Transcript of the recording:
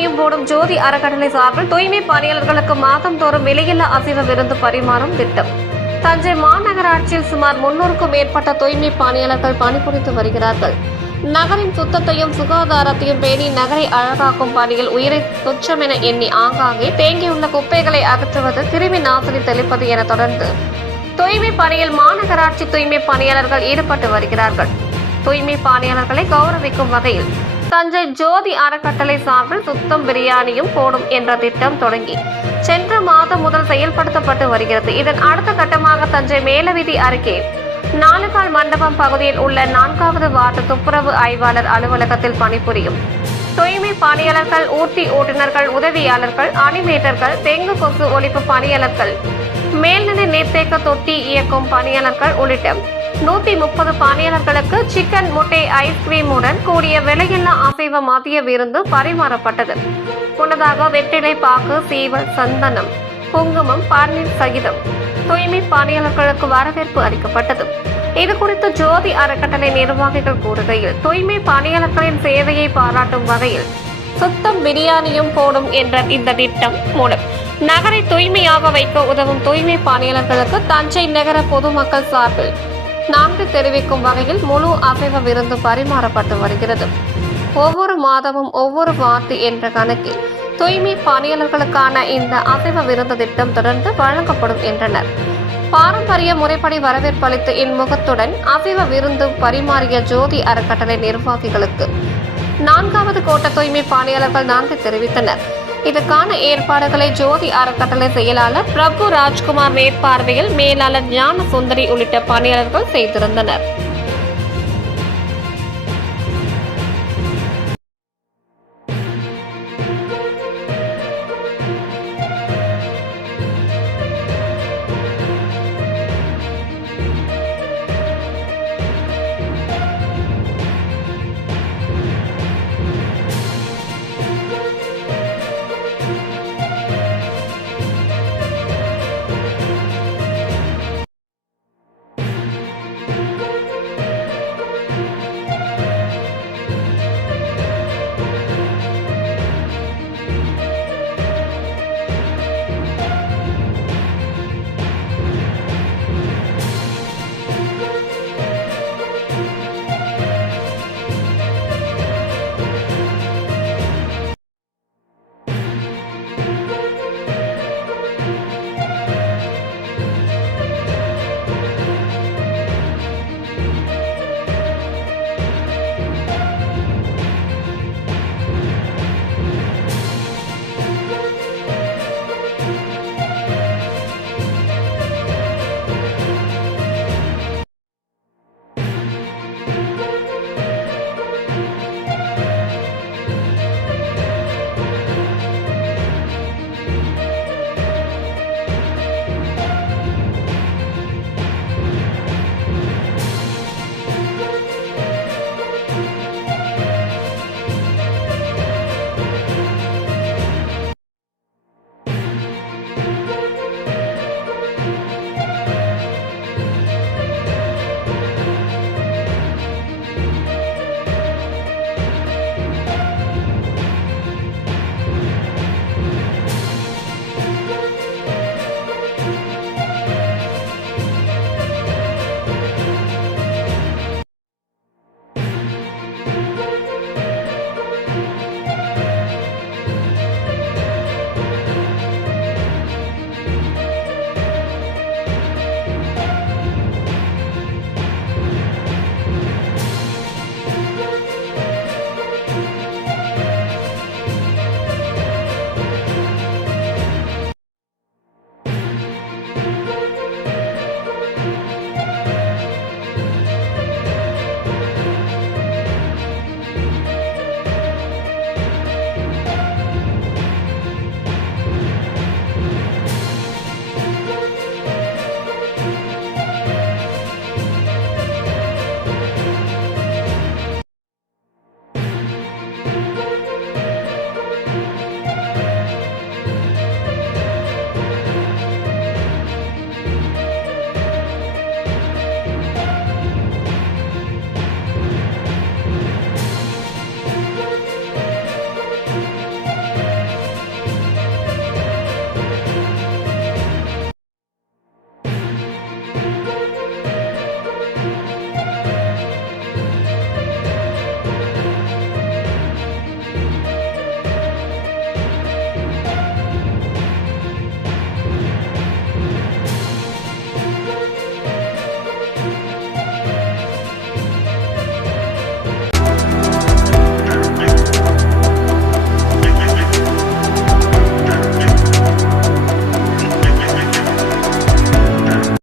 பிரியாணியும் போடும் ஜோதி அறக்கட்டளை சார்பில் தூய்மை பணியாளர்களுக்கு மாதந்தோறும் விலையில்லா அசைவ விருந்து பரிமாறும் திட்டம். தஞ்சை மாநகராட்சியில் சுமார் 300க்கும் மேற்பட்ட தூய்மை பணியாளர்கள் பணிபுரிந்து வருகிறார்கள். நகரின் சுத்தத்தையும் சுகாதாரத்தையும் பேணி நகரை அழகாக்கும் பணியில் உயிரை துச்சமென எண்ணி ஆங்காங்கே தேங்கியுள்ள குப்பைகளை அகற்றுவது, கிருமி நாசினி தெளிப்பது என தொடர்ந்து தூய்மை பணியில் மாநகராட்சி தூய்மை பணியாளர்கள் ஈடுபட்டு வருகிறார்கள். தூய்மை பணியாளர்களை கௌரவிக்கும் வகையில் தஞ்சை ஜோதி அறக்கட்டளை சார்பில் சுத்தம் பிரியாணியும் போடும் என்ற திட்டம் தொடங்கி சென்ற மாதம் முதல் செயல்படுத்தப்பட்டு வருகிறது. இதன் அடுத்த கட்டமாக தஞ்சை மேலவீதி அருகே நாலுகால் மண்டபம் பகுதியில் உள்ள 4வது வார்டு துப்புரவு ஆய்வாளர் அலுவலகத்தில் பணிபுரியும் தூய்மை பணியாளர்கள், ஊர்தி ஓட்டுநர்கள், உதவியாளர்கள், அனிமேட்டர்கள், டெங்கு கொசு ஒழிப்பு பணியாளர்கள், மேல்நிலை நீர்த்தேக்க தொட்டி இயக்கும் பணியாளர்கள் உள்ளிட்ட 130 பணியாளர்களுக்கு சிக்கன், முட்டை, ஐஸ்கிரீமுடன் கூடிய விலையில்லா அசைவ மதிய விருந்து பரிமாறப்பட்டது. முன்னதாக வெற்றிலை பாக்கு, சீவல், சந்தனம், குங்குமம், பன்னீர் சகிதம் தூய்மை பணியாளர்களுக்கு வரவேற்பு அளிக்கப்பட்டது. இதுகுறித்து ஜோதி அறக்கட்டளை நிர்வாகிகள் கூறுகையில், தூய்மை பணியாளர்களின் சேவையை பாராட்டும் வகையில் சுத்தம் பிரியாணியும் போடும் என்ற இந்த திட்டம் மூலம் நகரை தூய்மையாக வைக்க உதவும் தூய்மை பணியாளர்களுக்கு தஞ்சை நகர பொதுமக்கள் சார்பில் நன்றி தெரிவிக்கும் வகையில் முழு அசைவ விருந்து பரிமாறப்பட்டு வருகிறது. ஒவ்வொரு மாதமும் ஒவ்வொரு வார்டு என்ற கணக்கில் தூய்மை பணியாளர்களுக்கான இந்த அசைவ விருந்து திட்டம் தொடர்ந்து வழங்கப்படும் என்றனர். பாரம்பரிய முறைப்படி வரவேற்பு அளித்த இன்முகத்துடன் அசைவ விருந்து பரிமாறிய ஜோதி அறக்கட்டளை நிர்வாகிகளுக்கு 4வது கோட்ட தூய்மை பணியாளர்கள் நன்றி தெரிவித்தனர். இதற்கான ஏற்பாடுகளை ஜோதி அறக்கட்டளை செயலாளர் பிரபு ராஜ்குமார் மேற்பார்வையில் மேலாளர் ஞான சுந்தரி உள்ளிட்ட பணியாளர்கள் செய்திருந்தனர்.